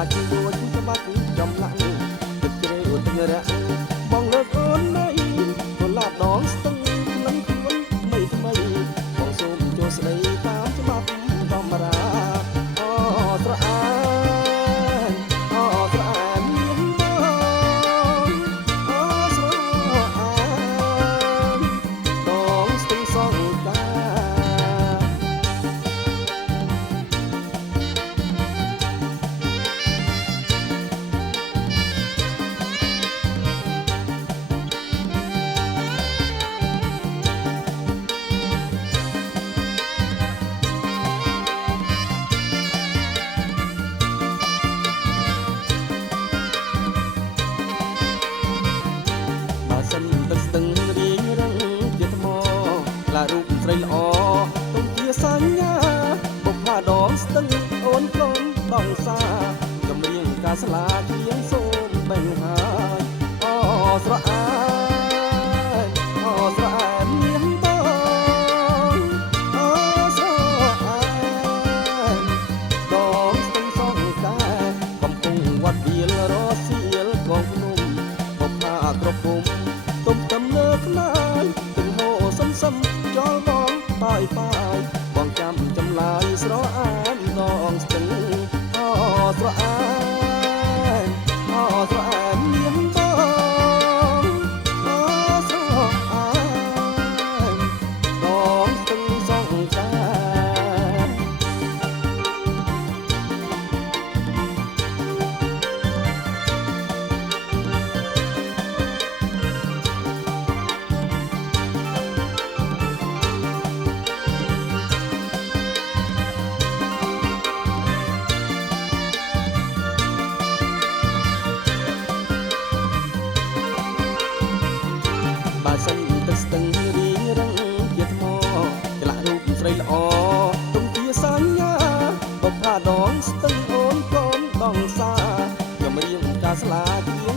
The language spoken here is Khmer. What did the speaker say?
សាច់រួចច្បាស់ចំឡាំងទឹកជ្រៅទឹករះបងលើកអូនណៃកូនឡាដងស្ទឹងនឹងខ្លួនថ្មីថ្មីបងសូមចូលស្ដីតាមច្បាប់ធម្មតាអូស្រអានអូស្រអានមានបងអូស្រអានដងស្ទឹងសងកា បើសិនទឹកស្ទឹងរៀងរឹងជាថ្មឡារូបស្រីល្អទុំជាសញ្ញាបុប្ផាដងស្ទឹងអូនកូនដងសាចម្រៀងកាស្លាជាងសូមបេះហើយអូស្រអានអូស្រអានមានបងអូស្រអានដងស្ទឹងសងកាកំពុងវត្តវាលរសៀលកងភ្នំបុប្ផាគ្រប់ពុំ ទុំទំលើខ្នាយទឹកហូរសន្សឹមចោលបងបាយបាយបងចាំចម្លើយស្រអានដងស្ទឹងអូស្រអានអូស្រអានមានបងអូស្រអានដងស្ទឹងសងកា បើសិនទឹកស្ទឹងរៀងរឹងជាថ្មឆ្លាក់រូបស្រីល្អទុំជាសញ្ញាបុប្ផាដងស្ទឹងអូនកូនដងសាចម្រៀងកាស្លាជា